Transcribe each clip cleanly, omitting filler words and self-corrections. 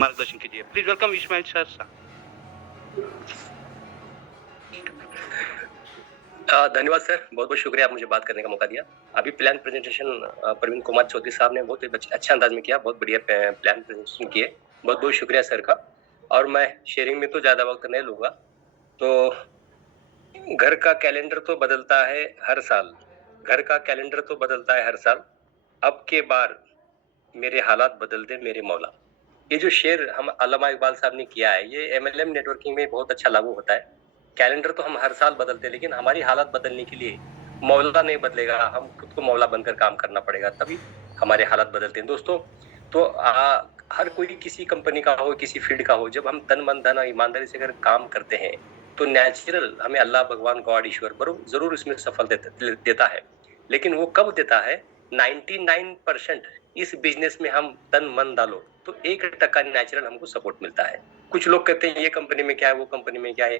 मार्गदर्शन कीजिए। Please welcome Ismail sir. धन्यवाद सर, बहुत-बहुत शुक्रिया आप मुझे बात करने का मौका दिया। अभी प्लान प्रेजेंटेशन प्रवीण कुमार चौधरी साहब ने बहुत ही अच्छा अंदाज में किया, बहुत बढ़िया प्लान प्रेजेंटेशन किए। बहुत-बहुत शुक्रिया सर का। और मैं शेयरिंग में तो ज़्यादा वक्त नहीं लूँगा। तो घर का कैलेंडर तो बदलता है हर साल, घर का कैलेंडर तो बदलता है हर साल, अब के बार मेरे हालात बदल दे मेरे मौला। ये जो शेर हम अल्लामा इकबाल साहब ने किया है, ये एमएलएम नेटवर्किंग में बहुत अच्छा लागू होता है। कैलेंडर तो हम हर साल बदलते हैं, लेकिन हमारी हालात बदलने के लिए मौला नहीं बदलेगा, हम खुद को मौला बनकर काम करना पड़ेगा, तभी हमारे हालात बदलते हैं। दोस्तों, तो हर कोई किसी कंपनी का हो, किसी फील्ड का हो, जब हम तन मन धन और ईमानदारी से अगर काम करते हैं, तो नेचुरल हमें अल्लाह भगवान गॉड ईश्वर जरूर इसमें सफल देता है। लेकिन वो कब देता है? 99% इस बिजनेस में हम तन मन डालो तो 1% नेचुरल हमको सपोर्ट मिलता है। कुछ लोग कहते हैं ये कंपनी में क्या है, वो कंपनी में क्या है।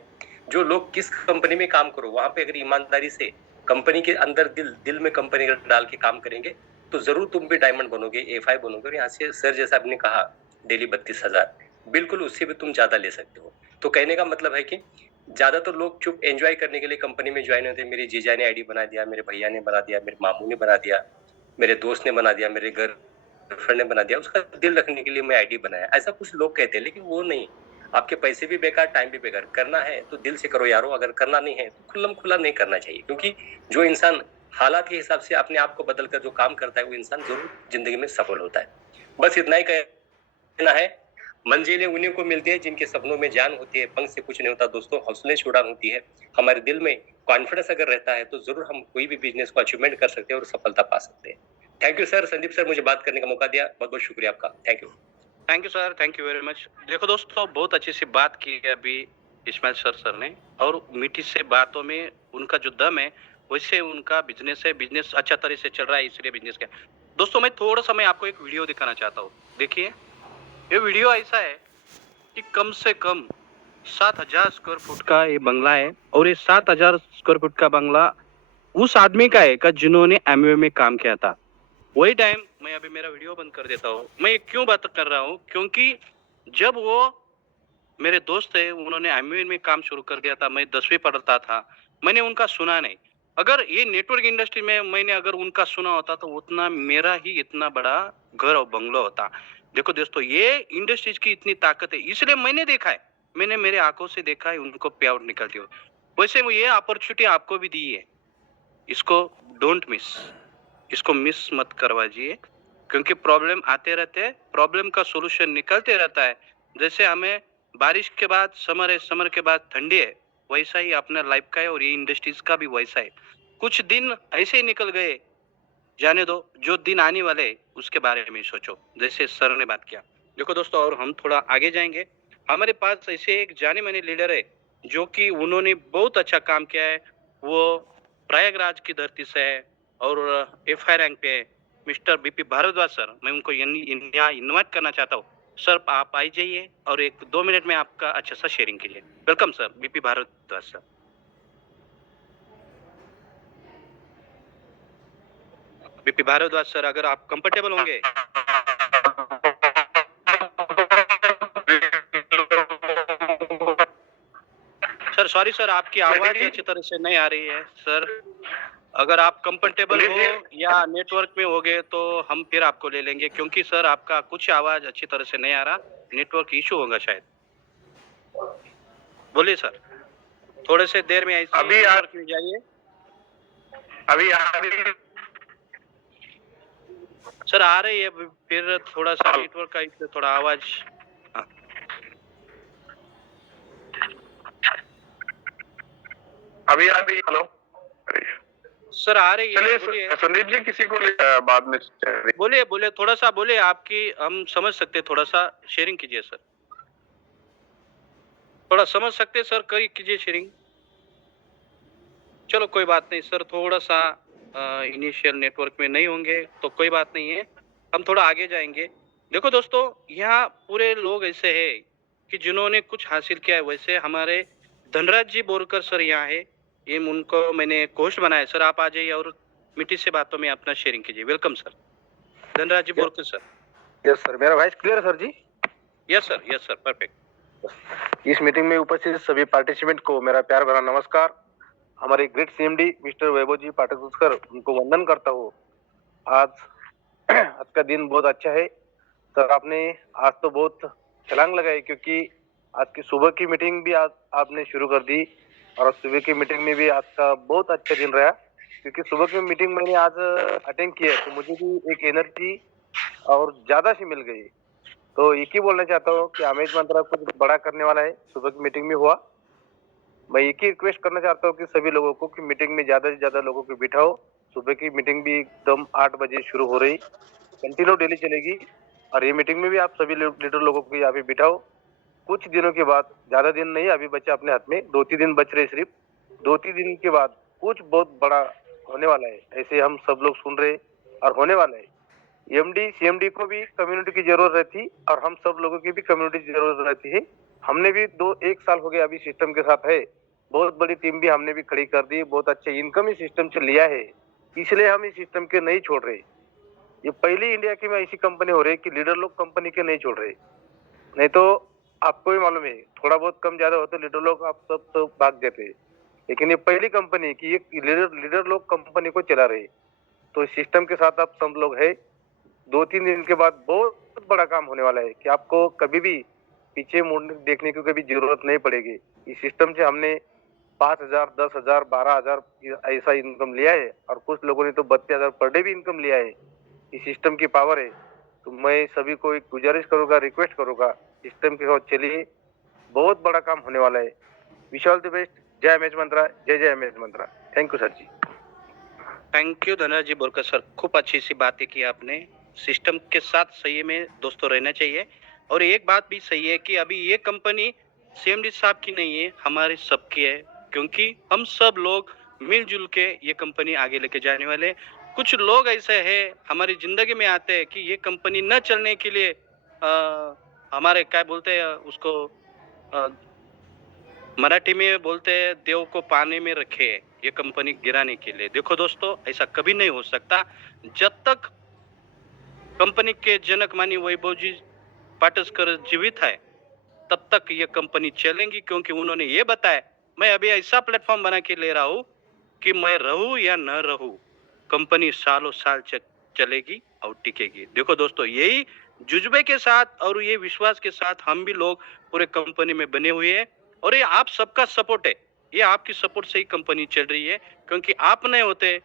जो लोग किस कंपनी में काम करो, वहां पे अगर ईमानदारी से कंपनी के अंदर दिल में कंपनी डाल के काम करेंगे, तो जरूर तुम भी डायमंड बनोगे, A5 बनोगे। और यहाँ से सर जैसा आपने कहा डेली 32,000, बिल्कुल उससे भी तुम ज्यादा ले सकते हो। तो कहने का मतलब है कि ज्यादातर लोग चुप एंजॉय करने के लिए कंपनी में ज्वाइन होते हैं। मेरी जीजा ने आईडी बना दिया, मेरे भैया ने बना दिया, मेरे मामू ने बना दिया, मेरे दोस्त ने बना दिया, मेरे गर्लफ्रेंड ने बना दिया, उसका दिल रखने के लिए मैं आईडी बनाया। ऐसा कुछ लोग कहते हैं, लेकिन वो नहीं। आपके पैसे भी बेकार, टाइम भी बेकार। करना है तो दिल से करो यारो, अगर करना नहीं है तो खुल्लम खुल्ला नहीं करना चाहिए। क्योंकि जो इंसान हालात के हिसाब से अपने आप को बदल कर जो काम करता है, वो इंसान जरूर जिंदगी में सफल होता है। बस इतना ही कहना है। मंजिलें उन्हीं को मिलती है जिनके सपनों में जान होती है, पंख से कुछ नहीं होता दोस्तों, हौसले से उड़ान होती है। हमारे दिल में कॉन्फिडेंस अगर रहता है, तो जरूर हम कोई भी बिजनेस को अचीवमेंट कर सकते हैं और सफलता पा सकते हैं। Thank you sir, Sandeep sir, मुझे बात करने का मौका दिया, बहुत बहुत शुक्रिया आपका। Thank you. Thank you sir, thank you very much. देखो दोस्तों, बहुत अच्छी सी बात की है अभी इस्माइल सर ने, और मीठी से बातों में उनका जो दम है, वैसे उनका बिजनेस है, बिजनेस अच्छा तरह से चल रहा है, इसलिए बिजनेस का। दोस्तों, मैं थोड़ा सा आपको एक वीडियो दिखाना चाहता हूँ। देखिए, ये वीडियो ऐसा है कि कम से कम 7,000 स्क्वायर फुट का ये बंगला है, और ये 7,000 स्क्वायर फुट का बंगला उस आदमी का है का जिन्होंने एमवे में काम किया था। वही टाइम मैं अभी मेरा वीडियो बंद कर देता हूँ। मैं क्यों बात कर रहा हूँ? क्योंकि जब वो मेरे दोस्त है, उन्होंने एमवे में काम शुरू कर दिया था, मैं 10वीं पढ़ता था, मैंने उनका सुना नहीं। अगर ये नेटवर्क इंडस्ट्री में मैंने अगर उनका सुना होता, तो उतना मेरा ही इतना बड़ा घर और बंगलो होता। देखो दोस्तों, ये इंडस्ट्रीज की इतनी ताकत है, इसलिए मैंने देखा है, मैंने मेरे आंखों से देखा है उनको पे आउट निकलते हुए। वैसे ये अपॉर्चुनिटी आपको भी दी है, इसको डोंट मिस, इसको मिस मत करवाइए। क्योंकि प्रॉब्लम आते रहते हैं, प्रॉब्लम का सॉल्यूशन निकलते रहता है। जैसे हमें बारिश के बाद समर है, समर के बाद ठंडी है, वैसा ही अपना लाइफ का है, और ये इंडस्ट्रीज का भी वैसा है। कुछ दिन ऐसे ही निकल गए, जाने दो, जो दिन आने वाले हैं, उसके बारे में सोचो, जैसे सर ने बात किया। देखो दोस्तों, और हम थोड़ा आगे जाएंगे। हमारे पास ऐसे एक जाने माने लीडर है, जो कि उन्होंने बहुत अच्छा काम किया है। वो प्रयागराज की धरती से है, और FI रैंक पे है, मिस्टर BP भारद्वाज सर। मैं उनको यहाँ इन्वाइट करना चाहता हूँ। सर, आप आई जाइए और 1-2 मिनट में आपका अच्छा सा शेयरिंग कीजिए। Welcome sir, BP Bhardwaj sir. BP Bhardwaj sir, अगर आप कंफर्टेबल होंगे। सर सॉरी सर, आपकी आवाज अच्छी तरह से नहीं आ रही है सर। अगर आप कंफर्टेबल हो या नेटवर्क में होगे, तो हम फिर आपको ले लेंगे, क्योंकि सर आपका कुछ आवाज अच्छी तरह से नहीं आ रहा, नेटवर्क इशू होगा शायद। बोलिए सर, थोड़े से देर में ऐसे अभी नेटवर्क में जाइए। अभी आ रही है? सर आ रही है, फिर थोड़ा सा नेटवर्क का इशू, थोड़ा आवाज। हाँ। अभी आ रही है? हेलो सर आ रही है, चलिए संदीप जी, किसी को बाद में बोलिए बोलिए, थोड़ा सा बोलिए, आपकी हम समझ सकते हैं, थोड़ा सा शेयरिंग कीजिए सर, थोड़ा समझ सकते हैं सर, कीजिए शेयरिंग। चलो कोई बात नहीं सर, थोड़ा सा इनिशियल नेटवर्क में नहीं होंगे तो कोई बात नहीं है, हम थोड़ा आगे जाएंगे। देखो दोस्तों, यहाँ पूरे लोग ऐसे हैं कि जिन्होंने कुछ हासिल किया है। वैसे हमारे धनराज जी बोरकर सर यहाँ है, ये उनको मैंने कोस्ट बनाया। सर आप आ जाइए और मीठी से बातों में अपना शेयरिंग कीजिए। Welcome sir, Dhanraj ji Borkar sir. Yes sir, मेरा वॉइस क्लियर है sir ji? Yes sir, perfect. इस मीटिंग में उपस्थित सभी पार्टिसिपेंट को मेरा प्यार भरा नमस्कार। हमारे ग्रेट सीएमडी मिस्टर वैभव जी पाठक उसकर उनको वंदन करता हूँ। आज आज का दिन बहुत अच्छा है सर। आपने आज तो बहुत छलांग लगाई, क्योंकि आज की सुबह की मीटिंग भी आज आपने शुरू कर दी और सुबह की मीटिंग में भी आज का बहुत अच्छा दिन रहा, क्योंकि सुबह की मीटिंग मैंने आज अटेंड किया तो मुझे भी एक एनर्जी और ज्यादा सी मिल गई। तो एक ही बोलना चाहता हूँ कि अमेज मंत्रा कुछ बड़ा करने वाला है, सुबह की मीटिंग में हुआ। मैं एक ही रिक्वेस्ट करना चाहता हूँ कि सभी लोगों को कि मीटिंग में ज्यादा से ज्यादा लोगों को बिठाओ। सुबह की मीटिंग भी एकदम 8 बजे शुरू हो रही, कंटिन्यू डेली चलेगी और ये मीटिंग में भी आप सभी लीडर लोगों को यहाँ पे बिठाओ। कुछ दिनों के बाद, ज्यादा दिन नहीं अभी बचा अपने हाथ में, 2-3 दिन बच रहे सिर्फ, 2-3 दिन के बाद कुछ बहुत बड़ा होने वाला है, ऐसे हम सब लोग सुन रहे और होने वाला है। एमडी सीएमडी को भी कम्युनिटी की जरूरत रहती और हम सब लोगों की भी कम्युनिटी की जरूरत रहती है। हमने भी 1 साल हो गया अभी सिस्टम के साथ है, बहुत बड़ी टीम भी हमने भी खड़ी कर दी, बहुत अच्छा इनकम इस सिस्टम से लिया है, इसलिए हम इस सिस्टम के नहीं छोड़ रहे। ये पहली इंडिया की में ऐसी कंपनी हो रही है कि लीडर लोग कंपनी के नहीं छोड़ रहे। नहीं तो आपको भी मालूम है, थोड़ा बहुत कम ज्यादा हो तो लीडर लोग आप सब तो भाग जाते हैं, लेकिन ये पहली कंपनी है कि ये लीडर लोग कंपनी को चला रहे। तो इस सिस्टम के साथ आप सब लोग है, 2-3 दिन के बाद बहुत बड़ा काम होने वाला है कि आपको कभी भी पीछे मुड़ने देखने की कभी जरूरत नहीं पड़ेगी। इस सिस्टम से हमने 5,000, 10,000, 12,000 ऐसा इनकम लिया है और कुछ लोगों ने तो 32,000 पर डे भी इनकम लिया है। इस सिस्टम की पावर है। तो मैं सभी को एक गुजारिश करूंगा, रिक्वेस्ट करूंगा, सिस्टम के साथ चलिए, बहुत बड़ा काम होने वाला है। Wish all the best. जय एमएच मंत्रा, जय जय MH Mantra. Thank you sir जी। Thank you Dhanraj ji Borkar sir, खूब अच्छी सी बातें की आपने। सिस्टम के साथ सही में दोस्तों रहना चाहिए। और एक बात भी सही है कि अभी ये कंपनी सीएमडी साहब की नहीं है, हमारे सबकी है, क्योंकि हम सब लोग मिलजुल के ये कंपनी आगे लेके जाने वाले। कुछ लोग ऐसे हैं हमारी जिंदगी में आते हैं कि ये कंपनी न चलने के लिए हमारे क्या बोलते हैं उसको, मराठी में बोलते हैं देव को पानी में रखे, ये कंपनी गिराने के लिए। देखो दोस्तों, ऐसा कभी नहीं हो सकता। जब तक कंपनी के जनक मानी वैभव जी पाटस्कर जीवित है, तब तक ये कंपनी चलेगी, क्योंकि उन्होंने ये बताया मैं अभी ऐसा प्लेटफॉर्म बना के ले रहा हूँ कि मैं रहूं या न रहूं, कंपनी सालों साल चलेगी और टिकेगी। देखो दोस्तों, यही जुज्बे के साथ और ये विश्वास के साथ हम भी लोग पूरे कंपनी में बने हुए हैं और ये आप सबका सपोर्ट है। ये आपकी सपोर्ट से ही कंपनी चल रही है, क्योंकि आप नहीं होते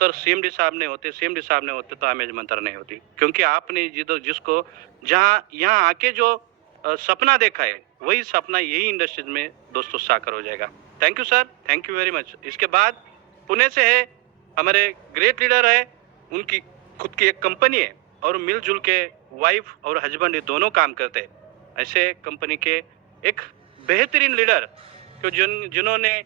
तो सीएमडी साहब नहीं होते, सीएमडी साहब नहीं होते तो अमेज मंत्रा नहीं होती, क्योंकि आपने जिसको जहाँ यहाँ आके जो सपना देखा है, वही सपना यही इंडस्ट्रीज में दोस्तों साकार हो जाएगा। Thank you sir, thank you very much. इसके बाद पुणे से है हमारे ग्रेट लीडर है, उनकी खुद की एक कंपनी है और मिलजुल के वाइफ और हस्बैंड ये दोनों काम करते हैं। ऐसे कंपनी के एक बेहतरीन लीडर जिन्होंने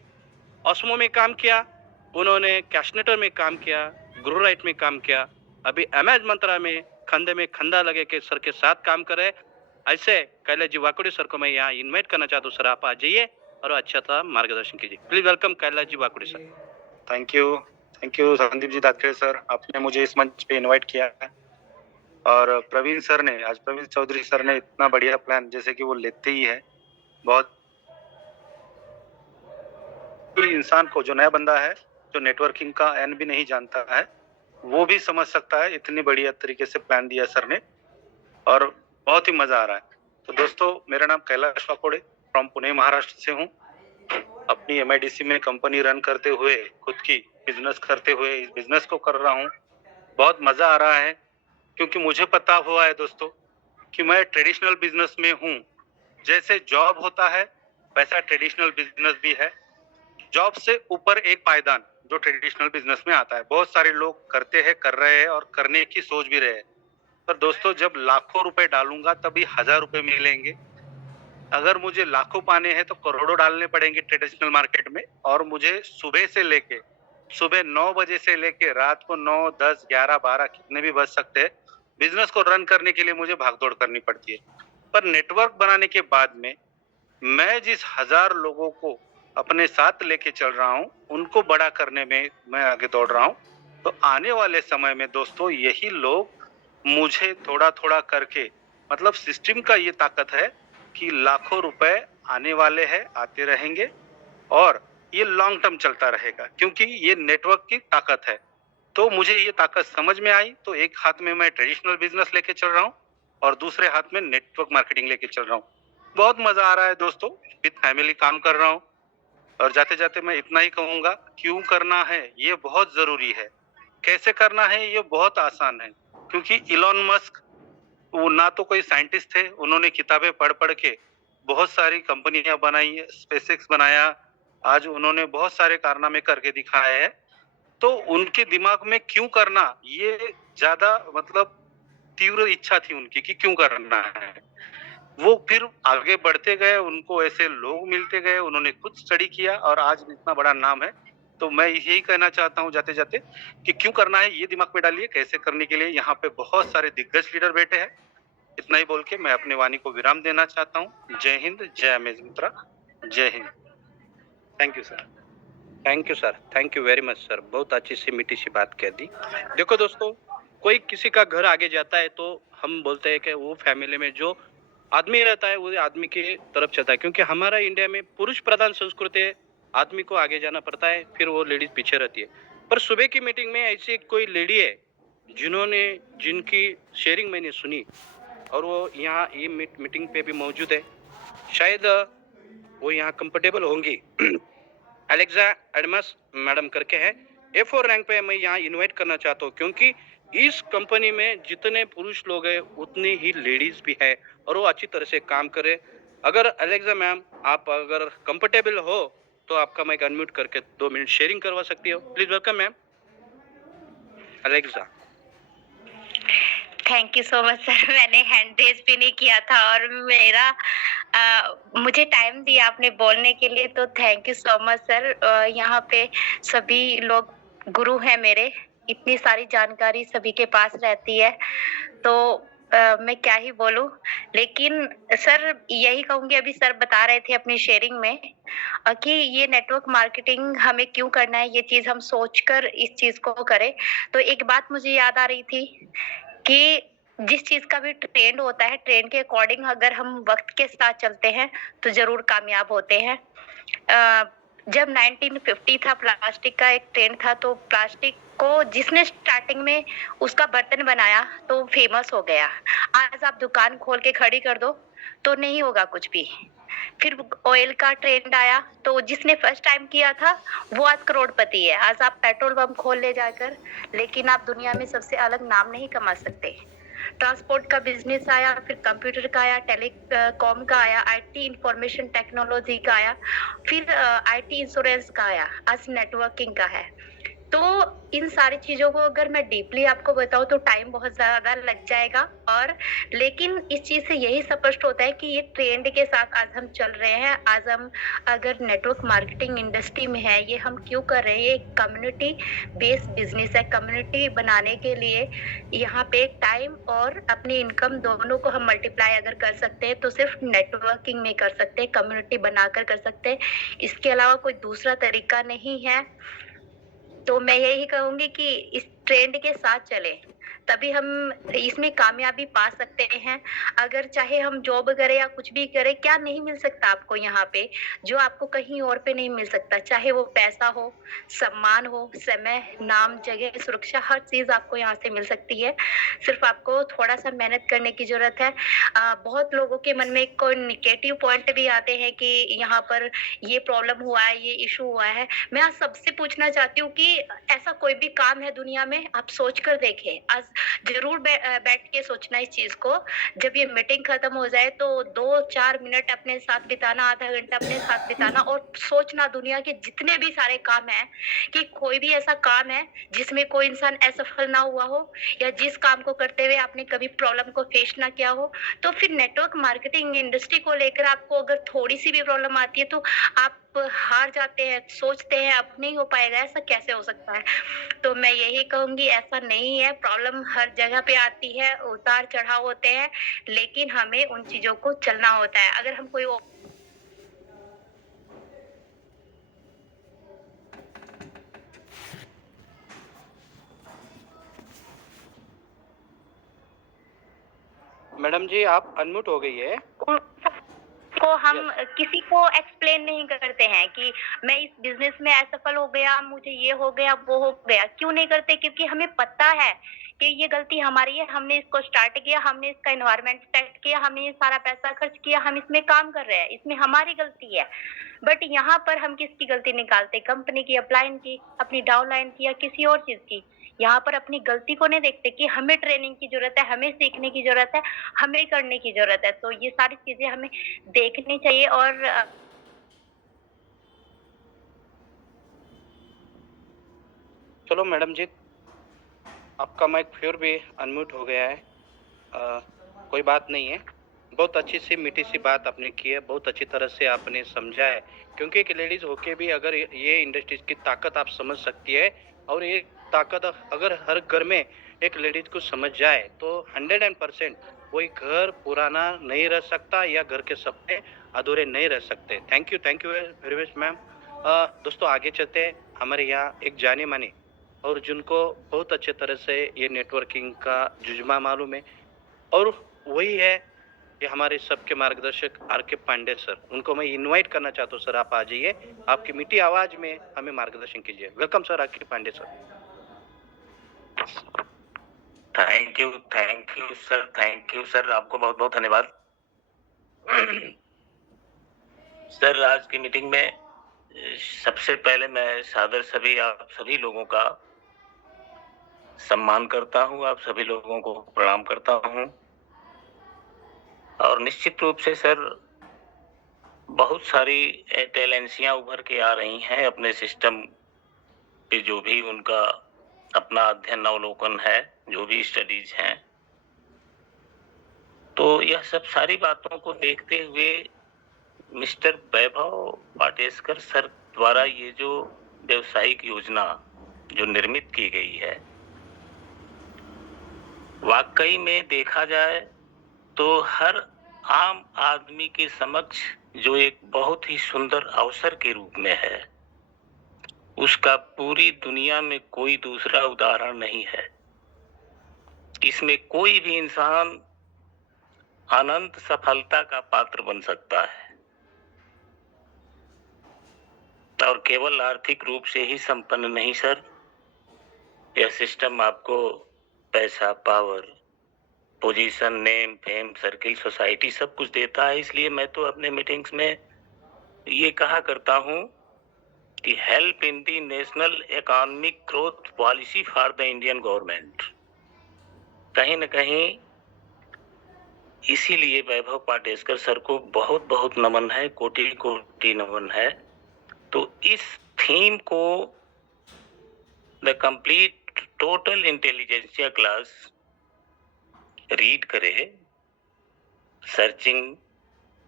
ऑस्मो में काम किया, उन्होंने कैशनेटर में काम किया, ग्रो राइट में काम किया, अभी अमेज मंत्रा में कंधे में कंधा लगे के सर के साथ काम कर रहे। ऐसे कैलाश जी वाकुड़े सर को मैं यहाँ इनवाइट करना चाहता हूँ। सर आप आ जाइए और अच्छा सा मार्गदर्शन कीजिए। Please welcome Kailash ji Wakude sir. Thank you Sandeep ji Datre sir, आपने मुझे इस मंच पे इनवाइट किया है। और प्रवीण चौधरी सर ने इतना बढ़िया प्लान जैसे कि वो लेते ही है, बहुत इंसान को, जो नया बंदा है, जो नेटवर्किंग का एन भी नहीं जानता है, वो भी समझ सकता है। इतनी बढ़िया तरीके से प्लान दिया सर ने और बहुत ही मजा आ रहा है। तो दोस्तों, मेरा नाम कैलाश वाकोड़े फ्रॉम पुणे महाराष्ट्र से हूँ। अपनी एमआईडीसी में कंपनी रन करते हुए, खुद की बिजनेस करते हुए इस बिजनेस को कर रहा हूँ। बहुत मजा आ रहा है, क्योंकि मुझे पता हुआ है दोस्तों कि मैं ट्रेडिशनल बिजनेस में हूँ। जैसे जॉब होता है वैसा ट्रेडिशनल बिजनेस भी है। जॉब से ऊपर एक पायदान जो ट्रेडिशनल बिजनेस में आता है। बहुत सारे लोग करते हैं, कर रहे हैं और करने की सोच भी रहे हैं। पर दोस्तों, जब लाखों रुपए डालूंगा तभी 1,000 रुपए मिलेंगे। अगर मुझे लाखों पाने हैं तो करोड़ों डालने पड़ेंगे ट्रेडिशनल मार्केट में। और मुझे सुबह 9 बजे से लेके रात को 9, 10, 11, 12 कितने भी बज सकते हैं, बिजनेस को रन करने के लिए मुझे भागदौड़ करनी पड़ती है। पर नेटवर्क बनाने के बाद में मैं जिस 1,000 लोगों को अपने साथ लेके चल रहा हूँ, उनको बड़ा करने में मैं आगे दौड़ रहा हूँ। तो आने वाले समय में दोस्तों, यही लोग मुझे थोड़ा थोड़ा करके मतलब सिस्टम का ये ताकत है कि लाखों रुपए आने वाले हैं, आते रहेंगे और ये लॉन्ग टर्म चलता रहेगा क्योंकि ये नेटवर्क की ताकत है। तो मुझे ये ताकत समझ में आई, तो एक हाथ में मैं ट्रेडिशनल बिजनेस लेके चल रहा हूँ और दूसरे हाथ में नेटवर्क मार्केटिंग लेके चल रहा हूँ। बहुत मजा आ रहा है दोस्तों, विद फैमिली काम कर रहा हूँ। और जाते जाते मैं इतना ही कहूंगा, क्यों करना है ये बहुत जरूरी है, कैसे करना है ये बहुत आसान है। क्योंकि इलॉन मस्क वो ना तो कोई साइंटिस्ट थे, उन्होंने किताबें पढ़ पढ़ के बहुत सारी कंपनियां बनाई, स्पेसएक्स बनाया, आज उन्होंने बहुत सारे कारनामे करके दिखाए हैं। तो उनके दिमाग में क्यों करना, ये ज्यादा मतलब तीव्र इच्छा थी उनकी कि क्यों करना है। वो फिर आगे बढ़ते गए, उनको ऐसे लोग मिलते गए, उन्होंने खुद स्टडी किया और आज इतना बड़ा नाम है। तो मैं यही कहना चाहता हूँ जाते जाते कि क्यों करना है ये दिमाग में डालिए, कैसे करने के लिए यहाँ पे बहुत सारे दिग्गज लीडर बैठे हैं। इतना ही बोल के मैं अपनी वाणी को विराम देना चाहता हूँ। जय हिंद, जय अमेज मित्रा, जय Hind. Thank you sir. Thank you sir, thank you very much sir, बहुत अच्छी सी मीठी सी बात कह दी। देखो दोस्तों, कोई किसी का घर आगे जाता है तो हम बोलते हैं कि वो फैमिली में जो आदमी रहता है वो आदमी की तरफ चलता है, क्योंकि हमारा इंडिया में पुरुष प्रधान संस्कृति है, आदमी को आगे जाना पड़ता है, फिर वो लेडीज पीछे रहती है। पर सुबह की मीटिंग में ऐसी कोई लेडी है जिनकी शेयरिंग मैंने सुनी और वो यहाँ ये मीटिंग पे भी मौजूद है, शायद वो यहाँ कंफर्टेबल होंगी। एलेक्सा एडमस मैडम करके है, A4 रैंक पे मैं यहाँ इनवाइट करना चाहता हूँ, क्योंकि इस कंपनी में जितने पुरुष लोग हैं उतनी ही लेडीज भी है और वो अच्छी तरह से काम करे। अगर एलेक्सा मैम आप अगर कंफर्टेबल हो तो आपका माइक अनम्यूट करके 2 मिनट शेयरिंग करवा सकती हो, please welcome ma'am Alexa. Thank you so much sir, मैंने हैंड रेज भी नहीं किया था और मुझे टाइम दिया आपने बोलने के लिए, तो thank you so much sir. यहाँ पे सभी लोग गुरु हैं मेरे, इतनी सारी जानकारी सभी के पास रहती है, तो मैं क्या ही बोलूं। लेकिन सर यही कहूंगी, अभी सर बता रहे थे अपनी शेयरिंग में कि ये नेटवर्क मार्केटिंग हमें क्यों करना है, ये चीज हम सोचकर इस चीज को करें। तो एक बात मुझे याद आ रही थी कि जिस चीज का भी ट्रेंड होता है, ट्रेंड के अकॉर्डिंग अगर हम वक्त के साथ चलते हैं तो जरूर कामयाब होते हैं। जब 1950 था, प्लास्टिक का एक ट्रेंड था, तो प्लास्टिक को जिसने स्टार्टिंग में उसका बर्तन बनाया तो फेमस हो गया। आज आप दुकान खोल के खड़ी कर दो तो नहीं होगा कुछ भी। फिर ऑयल का ट्रेंड आया, तो जिसने फर्स्ट टाइम किया था वो आज करोड़पति है। आज आप पेट्रोल पंप खोल ले जाकर, लेकिन आप दुनिया में सबसे अलग नाम नहीं कमा सकते। ट्रांसपोर्ट का बिजनेस आया, फिर कंप्यूटर का आया, टेलीकॉम का आया, आईटी इंफॉर्मेशन टेक्नोलॉजी का आया, फिर आईटी इंश्योरेंस का आया, आज नेटवर्किंग का है। तो इन सारी चीजों को अगर मैं डीपली आपको बताऊं तो टाइम बहुत ज्यादा लग जाएगा, और लेकिन इस चीज से यही स्पष्ट होता है कि ये ट्रेंड के साथ आज हम चल रहे हैं। आज हम अगर नेटवर्क मार्केटिंग इंडस्ट्री में है, ये हम क्यों कर रहे हैं? ये कम्युनिटी बेस्ड बिजनेस है। कम्युनिटी बनाने के लिए यहाँ पे टाइम और अपनी इनकम दोनों को हम मल्टीप्लाई अगर कर सकते हैं तो सिर्फ नेटवर्किंग में कर सकते हैं, कम्युनिटी बनाकर कर सकते हैं। इसके अलावा कोई दूसरा तरीका नहीं है। तो मैं यही कहूंगी कि इस ट्रेंड के साथ चले, तभी हम इसमें कामयाबी पा सकते हैं। अगर चाहे हम जॉब करें या कुछ भी करें, क्या नहीं मिल सकता आपको यहाँ पे जो आपको कहीं और पे नहीं मिल सकता? चाहे वो पैसा हो, सम्मान हो, समय, नाम, जगह, सुरक्षा, हर चीज आपको यहाँ से मिल सकती है। सिर्फ आपको थोड़ा सा मेहनत करने की जरूरत है। बहुत लोगों के मन में कोई निगेटिव पॉइंट भी आते हैं कि यहाँ पर ये प्रॉब्लम हुआ है, ये इशू हुआ है। मैं आज सबसे पूछना चाहती हूँ कि ऐसा कोई भी काम है दुनिया में, आप सोच कर देखें। आज जरूर बैठ के सोचना इस चीज को। जब ये मीटिंग खत्म हो जाए तो 2-4 मिनट अपने साथ बिताना, आधा घंटा अपने साथ बिताना और सोचना दुनिया के जितने भी सारे काम हैं कि कोई भी ऐसा काम है जिसमें कोई इंसान असफल ना हुआ हो, या जिस काम को करते हुए आपने कभी प्रॉब्लम को फेस ना किया हो। तो फिर नेटवर्क मार्केटिंग इंडस्ट्री को लेकर आपको अगर थोड़ी सी भी प्रॉब्लम आती है तो आप हार जाते हैं, सोचते हैं अब नहीं हो पाएगा, ऐसा कैसे हो सकता है? तो मैं यही कहूंगी, ऐसा नहीं है। प्रॉब्लम हर जगह पे आती है, उतार चढ़ाव होते हैं, लेकिन हमें उन चीजों को चलना होता है। अगर हम कोई मैडम जी आप अनम्यूट हो गई है। को हम किसी को एक्सप्लेन नहीं करते हैं कि मैं इस बिजनेस में असफल हो गया, मुझे ये हो गया, वो हो गया। क्यों नहीं करते? क्योंकि हमें पता है कि ये गलती हमारी है, हमने इसको स्टार्ट किया, हमने इसका एनवायरनमेंट सेट किया, हमने ये सारा पैसा खर्च किया, हम इसमें काम कर रहे हैं, इसमें हमारी गलती है। बट यहाँ पर हम किसकी गलती निकालते? कंपनी की, अपलाइन की, अपनी डाउनलाइन की या किसी और चीज की। यहाँ पर अपनी गलती को नहीं देखते कि हमें ट्रेनिंग की जरूरत है, हमें सीखने की जरूरत है, हमें करने की जरूरत है। तो ये सारी चीजें हमें देखनी चाहिए। और चलो मैडम जी आपका माइक फिर भी अनम्यूट हो गया है। कोई बात नहीं है। बहुत अच्छी सी मीठी सी बात आपने की है, बहुत अच्छी तरह से आपने समझा है, क्योंकि एक लेडीज होके भी अगर ये इंडस्ट्रीज की ताकत आप समझ सकती है, और ये ताकत अगर हर घर में एक लेडीज को समझ जाए तो 100% कोई घर पुराना नहीं रह सकता या घर के सपने अधूरे नहीं रह सकते। Thank you very much ma'am. दोस्तों आगे चलते हैं। हमारे यहाँ एक जाने माने और जिनको बहुत अच्छे तरह से ये नेटवर्किंग का जुज्मा मालूम है, और वही है ये हमारे सबके मार्गदर्शक आर के पांडे सर। उनको मैं इनवाइट करना चाहता हूँ, सर आप आ जाइए, आपकी मीठी आवाज में हमें मार्गदर्शन कीजिए। Welcome sir R K Pandey sir. Thank you sir, आपको बहुत बहुत धन्यवाद। सर आज की मीटिंग में सबसे पहले मैं सादर सभी आप सभी लोगों का सम्मान करता हूं, आप सभी लोगों को प्रणाम करता हूं। और निश्चित रूप से सर बहुत सारी टेलेंसियां उभर के आ रही हैं अपने सिस्टम पे, जो भी उनका अपना अध्ययन अवलोकन है, जो भी स्टडीज हैं। तो यह सब सारी बातों को देखते हुए मिस्टर वैभव पाटेसकर सर द्वारा ये जो व्यवसायिक योजना जो निर्मित की गई है, वाकई में देखा जाए तो हर आम आदमी के समक्ष जो एक बहुत ही सुंदर अवसर के रूप में है, उसका पूरी दुनिया में कोई दूसरा उदाहरण नहीं है। इसमें कोई भी इंसान अनंत सफलता का पात्र बन सकता है, और केवल आर्थिक रूप से ही संपन्न नहीं सर, यह सिस्टम आपको पैसा, power, position, name, fame, circle, society सब कुछ देता है। इसलिए मैं तो अपने मीटिंग्स में ये कहा करता हूं कि help in the national economic growth policy for the Indian government. कहीं न कहीं इसीलिए वैभव पाटेसकर सर को बहुत बहुत नमन है, कोटि कोटि नमन है। तो इस थीम को the complete total intelligentsia class read करे, सर्चिंग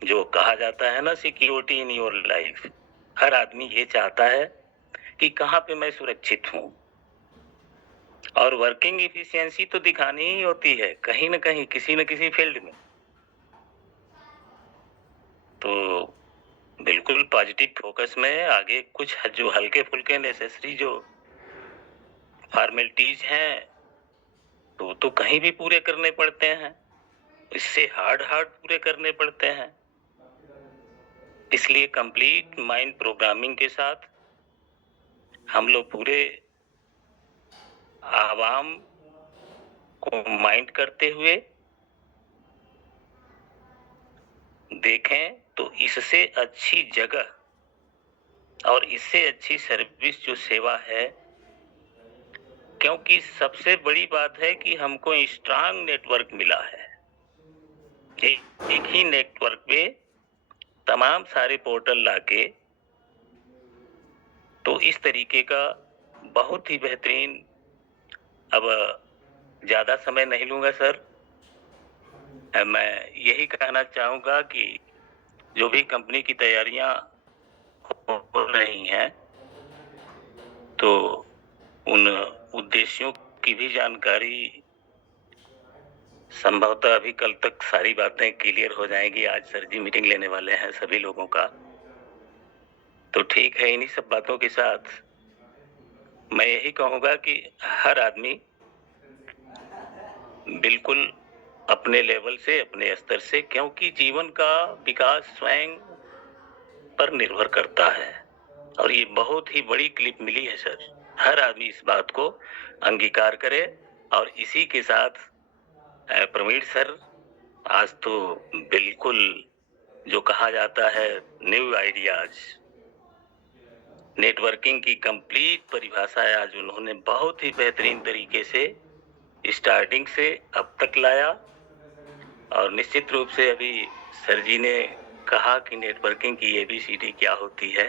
जो कहा जाता है ना, सिक्योरिटी इन योर लाइफ। हर आदमी ये चाहता है कि कहाँ पे मैं सुरक्षित हूँ, और वर्किंग एफिशिएंसी तो दिखानी ही होती है कहीं न कहीं, किसी न किसी फील्ड में। तो बिल्कुल पॉजिटिव फोकस में आगे कुछ जो हल्के फुल्के नेसेसरी जो फॉर्मेलिटीज हैं तो कहीं भी पूरे करने पड़ते हैं, इससे हार्ड पूरे करने पड़ते हैं। इसलिए कंप्लीट माइंड प्रोग्रामिंग के साथ हम लोग पूरे आवाम को माइंड करते हुए देखें तो इससे अच्छी जगह और इससे अच्छी सर्विस जो सेवा है, क्योंकि सबसे बड़ी बात है कि हमको स्ट्रांग नेटवर्क मिला है। एक ही नेटवर्क पे तमाम सारे पोर्टल लाके, तो इस तरीके का बहुत ही बेहतरीन। अब ज्यादा समय नहीं लूंगा सर, मैं यही कहना चाहूंगा कि जो भी कंपनी की तैयारियां हो रही हैं, तो उन उद्देश्यों की भी जानकारी संभवतः अभी कल तक सारी बातें क्लियर हो जाएंगी। आज सर जी मीटिंग लेने वाले हैं सभी लोगों का, तो ठीक है। इन्हीं सब बातों के साथ मैं यही कहूंगा कि हर आदमी बिल्कुल अपने लेवल से, अपने स्तर से, क्योंकि जीवन का विकास स्वयं पर निर्भर करता है। और ये बहुत ही बड़ी क्लिप मिली है सर। हर आदमी इस बात को अंगीकार करे। और इसी के साथ प्रवीण सर, आज तो बिल्कुल जो कहा जाता है न्यू आइडियाज, नेटवर्किंग की कंप्लीट परिभाषा आज उन्होंने बहुत ही बेहतरीन तरीके से स्टार्टिंग से अब तक लाया। और निश्चित रूप से अभी सर जी ने कहा कि नेटवर्किंग की ABCD क्या होती है,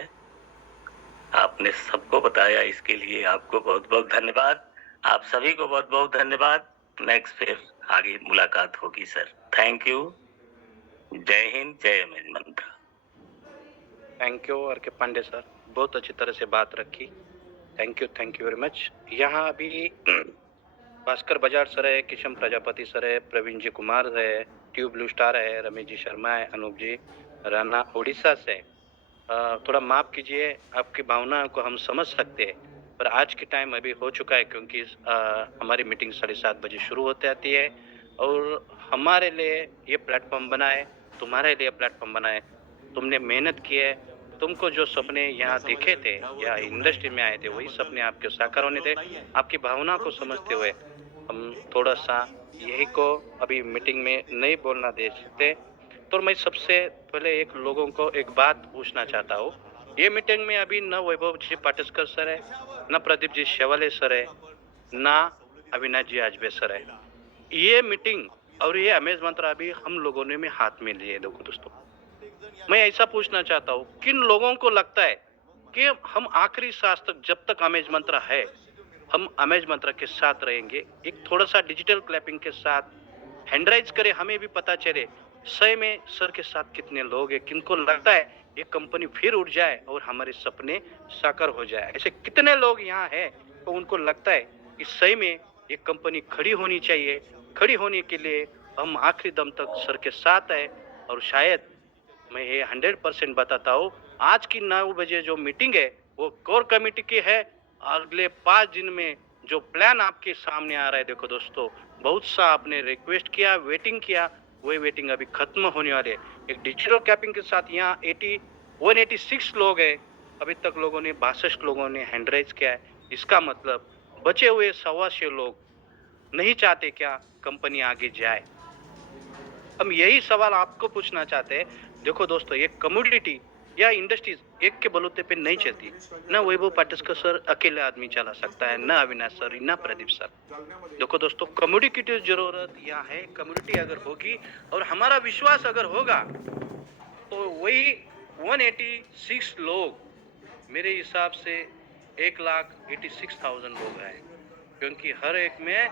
आपने सबको बताया। इसके लिए आपको बहुत बहुत धन्यवाद। आप सभी को बहुत बहुत धन्यवाद। नेक्स्ट फिर आगे मुलाकात होगी सर। Thank you. जय हिंद, जय अमेज मंत्र। Thank you are K Pandey sir, बहुत अच्छी तरह से बात रखी। Thank you very much. यहाँ अभी भास्कर बजाज सर है, किशन प्रजापति सर है, प्रवीण जी कुमार है, ट्यूब ब्लू स्टार है, रमेश जी शर्मा है, अनूप जी राणा उड़ीसा से। थोड़ा माफ कीजिए, आपकी भावना को हम समझ सकते हैं, पर आज के टाइम अभी हो चुका है, क्योंकि हमारी मीटिंग 7:30 बजे शुरू होते आती है। और हमारे लिए ये प्लेटफॉर्म बना है, तुम्हारे लिए प्लेटफॉर्म बना है। तुमने मेहनत की है, तुमको जो सपने यहाँ दिखे थे या इंडस्ट्री में आए थे, वही सपने आपके साकार होने थे। आपकी भावना को समझते हुए हम थोड़ा सा यही को अभी मीटिंग में नहीं बोलना दे सकते। तो मैं सबसे पहले एक लोगों को एक बात पूछना चाहता हूँ। ये मीटिंग में अभी न वैभव जी पाटस्कर सर है, न प्रदीप जी शेवाले सर है, न अविनाश जी आजबे सर है। ये मीटिंग और ये अमेज मंत्र अभी हम लोगों ने में हाथ में लिए। देखो दोस्तों, मैं ऐसा पूछना चाहता हूँ, किन लोगों को लगता है कि हम आखिरी सांस तक, जब तक अमेज मंत्र है, हम अमेज मंत्र के साथ रहेंगे। एक थोड़ा सा डिजिटल क्लैपिंग के साथ हैंडराइज करें, हमें भी पता चले सही में सर के साथ कितने लोग हैं, किनको लगता है ये कंपनी फिर उठ जाए और हमारे सपने साकार हो जाए। ऐसे कितने लोग यहाँ हैं तो उनको लगता है कि सही में ये कंपनी खड़ी होनी चाहिए। खड़ी होने के लिए हम आखिरी दम तक सर के साथ है। और शायद मैं ये 100% बताता हूँ, आज की 9 बजे जो मीटिंग है वो कोर कमेटी की है। अगले 5 दिन में जो प्लान आपके सामने आ रहा है, देखो दोस्तों, बहुत सा आपने रिक्वेस्ट किया, वेटिंग किया, वही वेटिंग अभी खत्म होने वाले है। एक डिजिटल कैपिंग के साथ यहाँ 186 लोग हैं, अभी तक लोगों ने 62 लोगों ने हैंड राइज किया है। इसका मतलब बचे हुए 125 लोग नहीं चाहते क्या कंपनी आगे जाए। हम यही सवाल आपको पूछना चाहते हैं। देखो दोस्तों, ये कम्युनिटी या इंडस्ट्रीज एक के बलूते पे नहीं चलती। न वैभव पाटस्कर सर अकेले आदमी चला सकता है, न अविनाश सर, न प्रदीप सर। देखो दोस्तों, कम्युनिटी की जरूरत यहाँ है। कम्युनिटी अगर होगी और हमारा विश्वास अगर होगा तो वही 186 लोग, मेरे हिसाब से 1,86,000 लोग हैं, क्योंकि हर एक में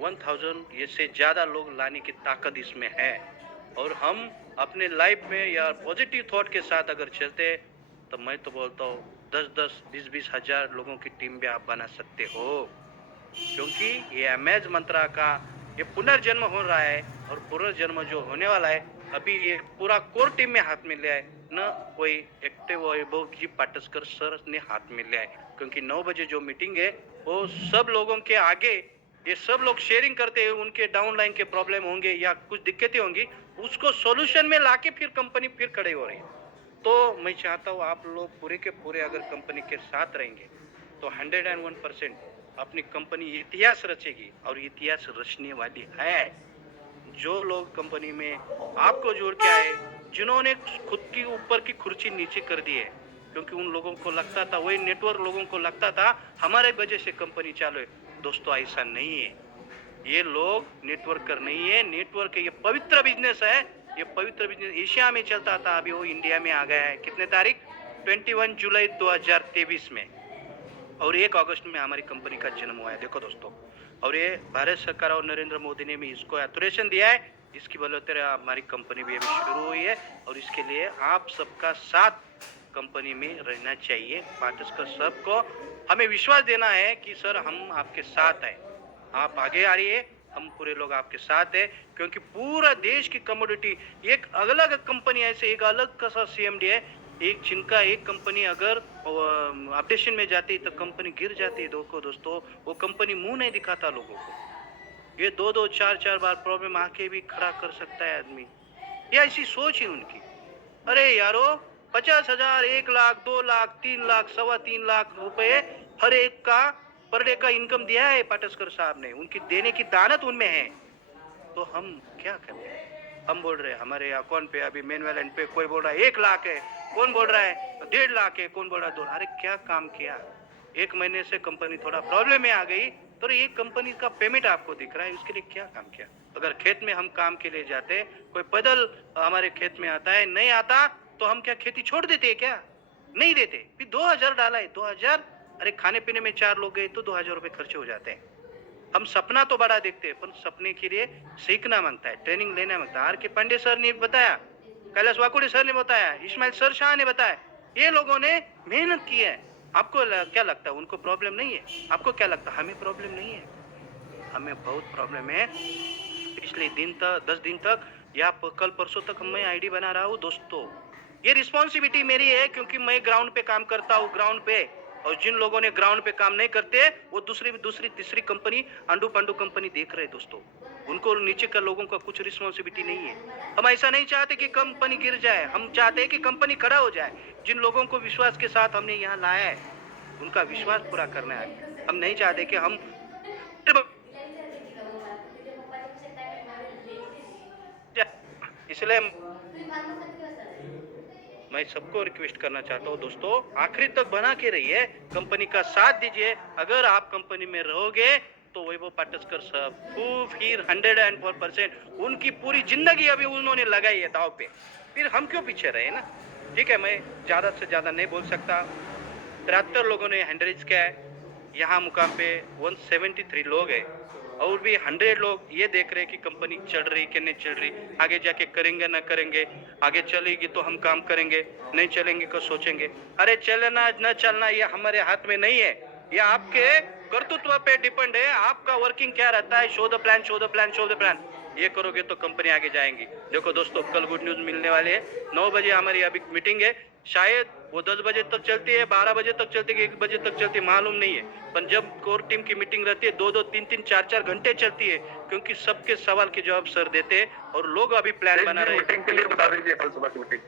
1000 ये से ज्यादा लोग लाने की ताकत इसमें है। और हम अपने लाइफ में या पॉजिटिव थॉट के साथ अगर चलते तो मैं तो बोलता हूँ 10-10, 20-20 हजार लोगों की टीम भी आप बना सकते हो। क्योंकि ये अमेज मंत्रा का ये पुनर्जन्म हो रहा है, और पुनर्जन्म जो होने वाला है अभी ये पूरा कोर टीम में हाथ में लिया है, न कोई एक्टिव वैभव जी पाटस्कर सर ने हाथ में लिया है। क्योंकि 9 बजे जो मीटिंग है वो सब लोगों के आगे, ये सब लोग शेयरिंग करते हैं, उनके डाउनलाइन के प्रॉब्लम होंगे या कुछ दिक्कतें होंगी, उसको सॉल्यूशन में लाके फिर कंपनी फिर खड़े हो रही है। तो मैं चाहता हूँ आप लोग पूरे के पूरे अगर कंपनी के साथ रहेंगे तो 101% अपनी कंपनी इतिहास रचेगी, और इतिहास रचने वाली है। जो लोग कंपनी में आपको जोड़ के आए, जिन्होंने खुद की ऊपर की कुर्सी नीचे कर दी है, क्योंकि उन लोगों को लगता था, वही नेटवर्क लोगों को लगता था हमारे वजह से कंपनी चालू है। दोस्तों, ऐसा नहीं है। ये लोग नेटवर्कर नहीं है, नेटवर्क है, ये पवित्र बिजनेस है। ये पवित्र बिजनेस एशिया में चलता था, अभी वो इंडिया में आ गया है। कितने तारीख? 21 जुलाई 2023 में, और 1 अगस्त में हमारी कंपनी का जन्म हुआ है। देखो दोस्तों, और ये भारत सरकार और नरेंद्र मोदी ने भी इसको अथॉराइजेशन दिया है। इसकी बदौलत हमारी कंपनी भी अभी शुरू हुई है, और इसके लिए आप सबका साथ कंपनी में रहना चाहिए। पाटस्कर सबको हमें विश्वास देना है कि सर हम आपके साथ हैं, आप आगे आ रही है, हम पूरे लोग आपके साथ है। क्योंकि पूरा देश की कमोडिटी, एक अलग कंपनी ऐसे एक अलग का सा CMD है, एक जिनका एक कंपनी अगर अपडेशन में जाती है तो कंपनी गिर जाती है। देखो दोस्तों, वो कंपनी मुंह नहीं दिखाता लोगों को, ये 2-2 4-4 बार प्रॉब्लम आके भी खड़ा कर सकता है आदमी। ये ऐसी सोच है उनकी। अरे यारो 50,000, 1 लाख, 2 लाख, 3 लाख, 3.25 लाख रुपए हर एक का पर डे का इनकम दिया है पाटस्कर साहब ने। उनकी देने की दानत उनमें है। तो हम क्या करें? हम बोल रहे हैं हमारे अकाउंट पे अभी मेन बैलेंस पे कोई बोल रहा है 1 लाख है, कौन बोल रहा है 1.5 लाख है, कौन बोल रहा है 2। अरे क्या काम किया? 1 महीने से कंपनी थोड़ा प्रॉब्लम में आ गई तो ये कंपनी का पेमेंट आपको दिख रहा है, उसके लिए क्या काम किया? अगर खेत में हम काम के लिए जाते, कोई पैदल हमारे खेत में आता है, नहीं आता तो हम क्या खेती छोड़ देते क्या? नहीं देते। फिर 2,000 डाला है, 2,000। अरे खाने पीने में 4 लोग गए तो 2,000 रुपए खर्चे हो जाते हैं। हम सपना तो बड़ा देखते हैं पर सपने के लिए सीखना मांगता है, ट्रेनिंग लेना मांगता है। आर के पांडे सर ने बताया, कैलाश वाकुड़े सर ने बताया, इस्माइल सर शाह ने बताया, ये लोगों ने मेहनत की है। आपको क्या लगता है उनको प्रॉब्लम नहीं है? आपको क्या लगता है हमें प्रॉब्लम नहीं है? हमें बहुत प्रॉब्लम है। पिछले 10 दिन तक या कल परसों तक मैं आईडी बना रहा हूँ दोस्तों। ये रिस्पॉन्सिबिलिटी मेरी है क्योंकि मैं ग्राउंड पे काम करता हूँ, ग्राउंड पे। और जिन लोगों ने ग्राउंड पे काम नहीं करते वो दूसरी तीसरी कंपनी अंडू पंडू कंपनी देख रहे हैं दोस्तों। उनको नीचे का लोगों का कुछ रिस्पॉन्सिबिलिटी नहीं है। हम ऐसा नहीं चाहते कि कंपनी गिर जाए, हम चाहते हैं कि कंपनी खड़ा हो जाए। जिन लोगों को विश्वास के साथ हमने यहाँ लाया है उनका विश्वास पूरा करना है। हम नहीं चाहते कि हम इसलिए मैं सबको रिक्वेस्ट करना चाहता हूँ दोस्तों, आखिरी तक बना के रहिए, कंपनी का साथ दीजिए। अगर आप कंपनी में रहोगे तो वैभव पाटस्कर साहब फिर 104% उनकी पूरी जिंदगी अभी उन्होंने लगाई है दाव पे। फिर हम क्यों पीछे रहे ना? ठीक है, मैं ज्यादा से ज्यादा नहीं बोल सकता। 73 लोगों ने हैंडरेज किया है। यहाँ मुकाम पे 173 लोग हैं और भी 100 लोग ये देख रहे हैं कि कंपनी चल रही कि नहीं चल रही, आगे जाके करेंगे ना करेंगे, आगे चलेगी तो हम काम करेंगे, नहीं चलेंगे तो सोचेंगे। अरे चलना न चलना ये हमारे हाथ में नहीं है, ये आपके कर्तृत्व पे डिपेंड है। आपका वर्किंग क्या रहता है, show the plan, show the plan, show the plan. ये करोगे तो कंपनी आगे जाएंगी। देखो दोस्तों, कल गुड न्यूज मिलने वाले है। 9 बजे हमारी अभी मीटिंग है, शायद वो 10 बजे तक चलती है, 12 बजे तक चलती है, 1 बजे तक चलती है, मालूम नहीं है। पर जब कोर टीम की मीटिंग रहती है 2-2, 3-3, 4-4 घंटे चलती है, क्योंकि सबके सवाल के जवाब सर देते हैं और लोग अभी प्लान बना रहे हैं। मीटिंग के लिए बता दीजिए कल सुबह की मीटिंग।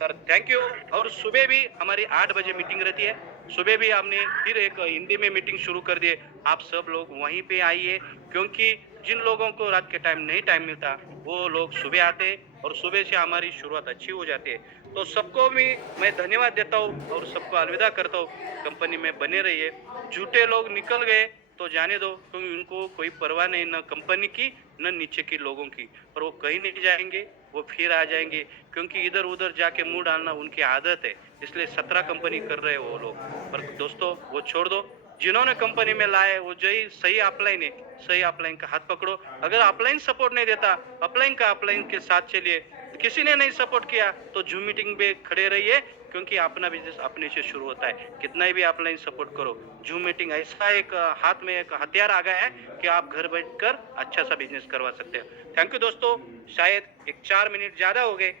Sir thank you. और सुबह भी हमारी 8 बजे मीटिंग रहती है। सुबह भी हमने फिर एक हिंदी में मीटिंग शुरू कर दी है। आप सब लोग वहीं पे आइए, क्योंकि जिन लोगों को रात के टाइम नहीं टाइम मिलता वो लोग सुबह आते और सुबह से हमारी शुरुआत अच्छी हो जाती है। तो सबको भी मैं धन्यवाद देता हूँ और सबको अलविदा करता हूँ। कंपनी में बने रहिए। झूठे लोग निकल गए तो जाने दो, क्योंकि उनको कोई परवाह नहीं, न कंपनी की न नीचे के लोगों की। पर वो कहीं नहीं जाएंगे, वो फिर आ जाएंगे, क्योंकि इधर उधर जाके मुंह डालना उनकी आदत है। इसलिए 17 कंपनी कर रहे हैं वो लोग। पर दोस्तों वो छोड़ दो, जिन्होंने कंपनी में लाए वो जो सही अपलाइन है, सही अपलाइन का हाथ पकड़ो। अगर अपलाइन सपोर्ट नहीं देता, अपलाइन का अपलाइन के साथ चलिए। किसी ने नहीं सपोर्ट किया तो जूम मीटिंग में खड़े रहिए, क्योंकि अपना बिजनेस अपने से शुरू होता है। कितना भी अपलाइन सपोर्ट करो, जूम मीटिंग ऐसा एक हाथ में एक हथियार आ गया है कि आप घर बैठकर अच्छा सा बिजनेस करवा सकते हो। थैंक यू दोस्तों। शायद एक 4 मिनट ज्यादा हो गए,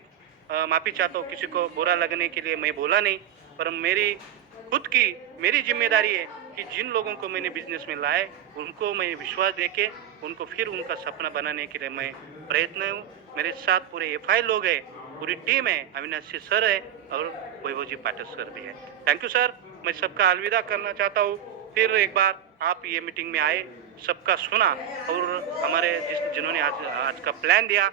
माफी चाहता हूँ किसी को बुरा लगने के लिए, मैं बोला नहीं। पर मेरी जिम्मेदारी है कि जिन लोगों को मैंने बिजनेस में लाए उनको मैं विश्वास देके उनको फिर उनका सपना बनाने के लिए मैं प्रयत्न हूँ। मेरे साथ पूरे एफआई लोग हैं, पूरी टीम है, अविनाश सर है और वैभव जी पाठक सर भी है। Thank you sir. मैं सबका अलविदा करना चाहता हूँ। फिर एक बार आप ये मीटिंग में आए, सबका सुना और हमारे जिन्होंने आज का प्लान दिया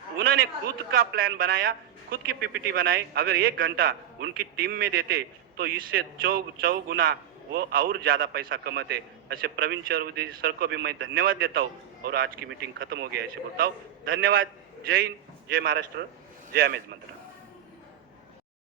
उन्होंने खुद का प्लान बनाया, खुद की पीपीटी बनाई। अगर 1 घंटा उनकी टीम में देते तो इससे चौगुना वो और ज्यादा पैसा कमाते। ऐसे प्रवीण चौधरी सर को भी मैं धन्यवाद देता हूँ और आज की मीटिंग खत्म हो गया ऐसे बोलता हूँ। धन्यवाद। जय हिंद, जय महाराष्ट्र, जय अमेज मंत्र।